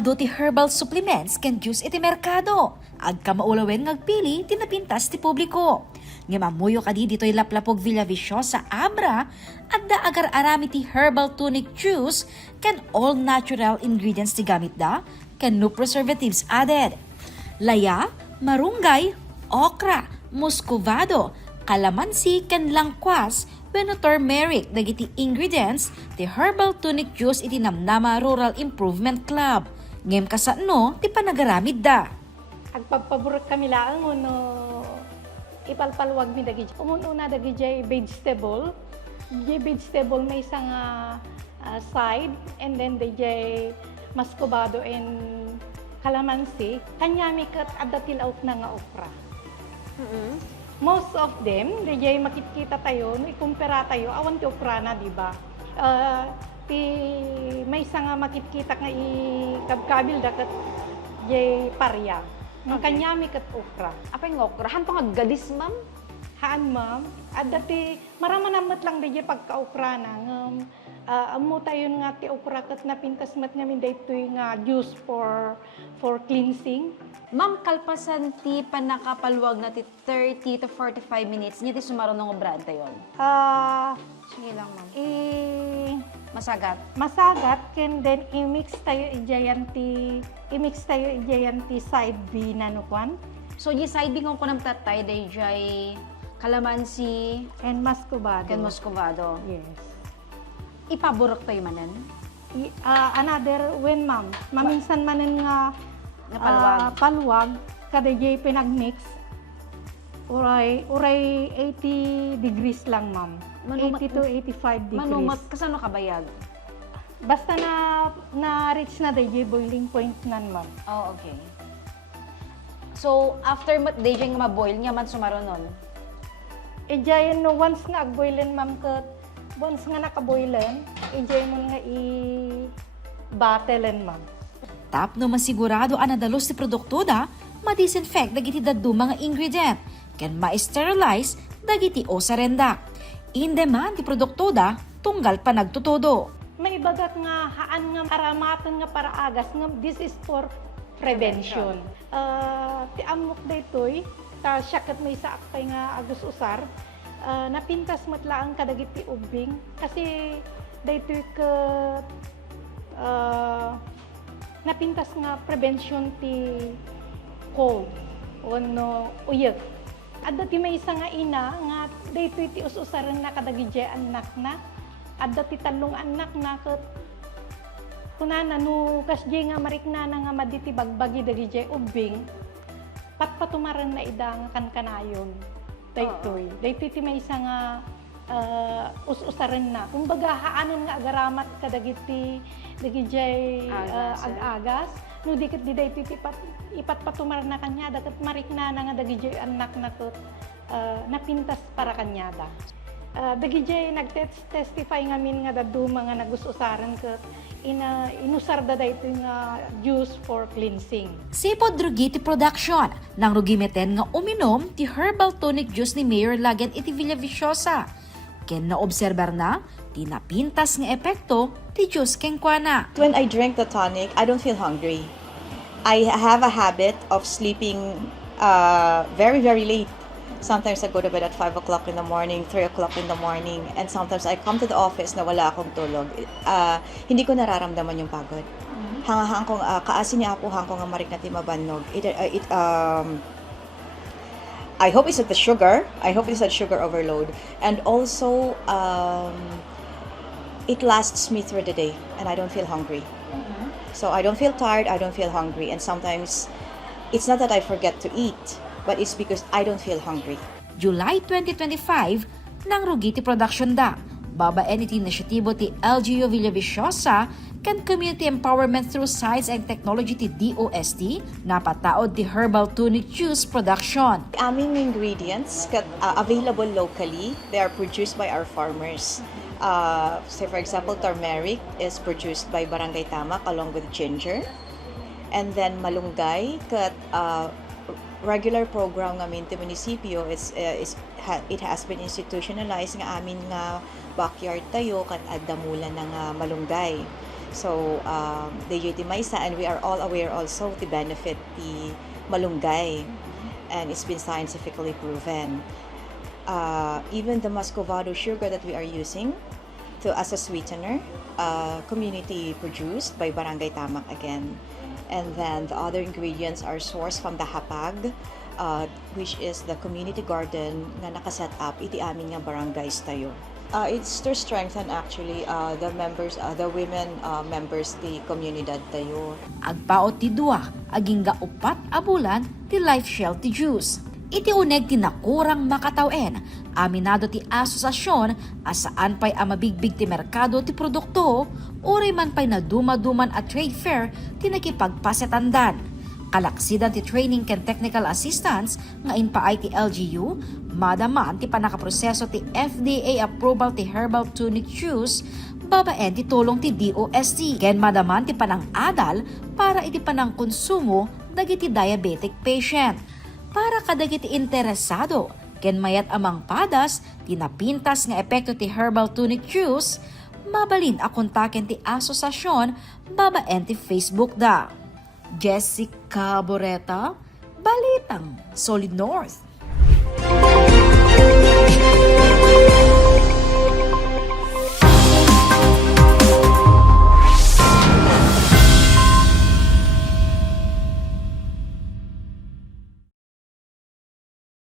ado ti herbal supplements ken juice iti merkado. Agka maulawen ngagpili tinapintas ti publiko. Nga mamuyo kadi dito'y laplapog Villaviciosa, Abra, at da agar-arami ti herbal tonic juice ken all natural ingredients ti gamit da ken no preservatives added. Laya, marunggay, okra, muscovado, kalamansi ken langkwas, wenno turmeric dagiti ingredients ti herbal tonic juice iti Namnama Rural Improvement Club. Ngem kasano ti Panagaramid da. Agpagpaborot kami lang no ipalpalwag mi dagi. Umununa dagi jay vegetable. Jay vegetable may isang side and then jay muscovado and kalamansi. Kanyami kat adatil out na nga okra. Most of them, jay makikita tayo, no ikumpara tayo, awan ti okra na, di ba? May isang makikita nga ikabkabil dakat jay parya. Ang kanyami kat okra. Apa yung okra? Han pang aggadis, ma'am? Haan, ma'am. At dati, maramanamat lang di pagka-okra na. Amo tayo nga ti okra kat napintas mat namin dito nga juice for cleansing. Ma'am, kalpasan ti panakapaluwag na ti 30 to 45 minutes. Niya ti sumaron ng obrad tayo. Sige lang, ma'am. Masagat. Masagat, ken then i-mix tayo ijayan ti side B na nukwan. So, yung side bing ko ng tatay, day jay kalamansi, And muscovado. ken muscovado. Yes. Ipaburok tayo manan? Another when, ma'am. Maminsan manen nga Palwag. kada jay pinagmix. Uray 80 degrees lang, ma'am. 80 to 85 degrees. Manumat, kasano kabayag? Basta na reach na jay boiling point nan, ma'am. Oh, okay. So, after day jay nga maboil, nga man sumaron nun? Ijayan no, once nga agboilen, ma'am, kat once nga nakaboilen, ijayan mo nga i-battlen, ma'am. Tapno masigurado anadalos ti produkto da, ma-disinfect dagiti daddu mga ingredient, ken ma-sterilize dagiti osarenda. Indeman ti produkto da, tunggal pa nagtutodo. May bagat nga haan nga aramatan nga para agas nga this is for prevention. Ti amok daytoy ta syakat may sa akay nga agus usar napintas matlaang kadagiti ubing kasi daytoy ka napintas nga prevention ti cold no uyek. Adda ti may isa nga ina nga daytoy ti ususaran na kadagiti anak na. Adda ti talong anak na ket kunana no kasjay nga mariknana nga maditi bagbagi dagiti ubing patpatumaran na ida nga kankanayon daytoy. Daytoy ti may isa nga ususaran na. Kumbaga haanon nga agaramat kadagiti dagiti ag-agas. No dikit di daytoy ipatpatumaran na kanya dakat mariknana nga dagiti anak na ket napintas para kanyada. Dagiti nagtestify ngamin nga daddu mga nagususaran ket inusar da daytoy nga juice for cleansing. Sipod rugi ti production, nang rugimeten nga uminom ti herbal tonic juice ni Mayor Lagen iti Villaviciosa. Ken naobserbar na, ti napintas nga epekto ti juice ken kuana. When I drink the tonic, I don't feel hungry. I have a habit of sleeping very, very late. Sometimes I go to bed at 5 o'clock in the morning, 3 o'clock in the morning, and sometimes I come to the office na wala akong tulog. Hindi ko nararamdaman yung pagod. Hangahang kong kaasin niya ako hangkong nga marik na mabannog. I hope it's not the sugar. I hope it's not sugar overload. And also, it lasts me through the day, and I don't feel hungry. So I don't feel tired, I don't feel hungry, and sometimes it's not that I forget to eat, but it's because I don't feel hungry. July 2025, nang rugi ti production da. Babaen iti inisyatibo ti LGU Villaviciosa kan Community Empowerment through Science and Technology ti DOST napataod ti herbal tonic juice production. Aming ingredients available locally. They are produced by our farmers. Say for example, turmeric is produced by Barangay Tamak along with ginger. And then malunggay kat regular program namin ti munisipyo it has been institutionalized nga amin nga backyard tayo kat addamulan ng malunggay. So the maysa, and we are all aware also the benefit the malunggay, and it's been scientifically proven. Even the muscovado sugar that we are using as a sweetener, community produced by Barangay Tamak again. And then the other ingredients are sourced from the hapag, which is the community garden na nakaset up iti amin nga barangays tayo. It's to strengthen actually the members, the women members the komunidad tayo. Agpaot ti dua, aging upat a bulan ti life shell ti juice. Iti uneg ti nakurang makatawen, aminado ti asosasyon asaan pa'y amabigbig ti merkado ti produkto, uri man pa'y nadumaduman at trade fair ti nakipagpasetandan. Kalaksidan ti training ken technical assistance nga inpaay ti LGU, madaman ti panakaproseso ti FDA approval ti herbal tonic juice, babaen ti tulong ti DOST, ken madaman ti panang-adal para iti panang-konsumo dagiti diabetic patient. Para kadagiti interesado, ken mayat amang padas, tinapintas nga epekto ti herbal tonic juice, mabalin a kontaken ti asosasyon, babaen ti Facebook da. Jessica Boreta, Balitang Solid North.